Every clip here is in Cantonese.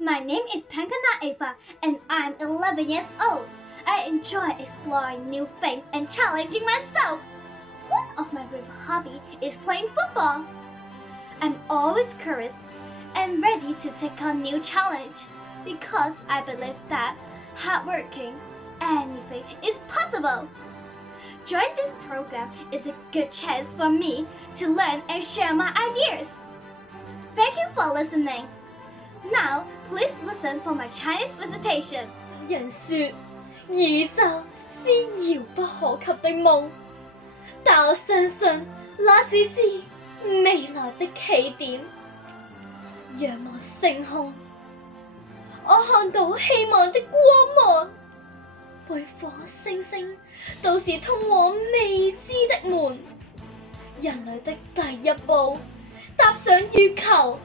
My name is Pankana Eva and I'm 11 years old. I enjoy exploring new things and challenging myself. One of my favorite hobbies is playing football. I'm always curious and ready to take on new challenge because I believe that hard working, anything is possible. Joining this program is a good chance for me to learn and share my ideas. Thank you for listening. Now, please listen for my Chinese visitation. 人說宇宙是遙不可及的夢，但我相信那只是未來的起點。仰望星空，我看到希望的光芒。每顆星星都是通往未知的門。人類的第一步踏上月球，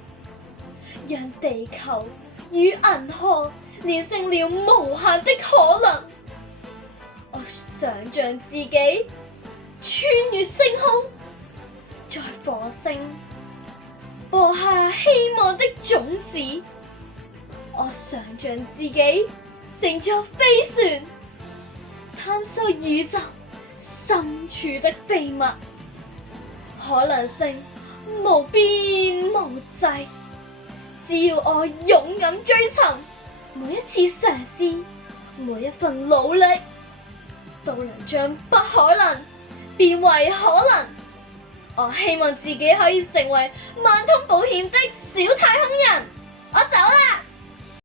讓地球與銀河連成了無限的可能。我想象自己穿越星空，在火星播下希望的種子。我想象自己乘坐飛船，探索宇宙深處的秘密。可能性無邊無際，只要我勇敢追尋，每一次嘗試，每一份努力，都能將不可能變為可能。我希望自己可以成為萬通保險的小太空人。我走啦！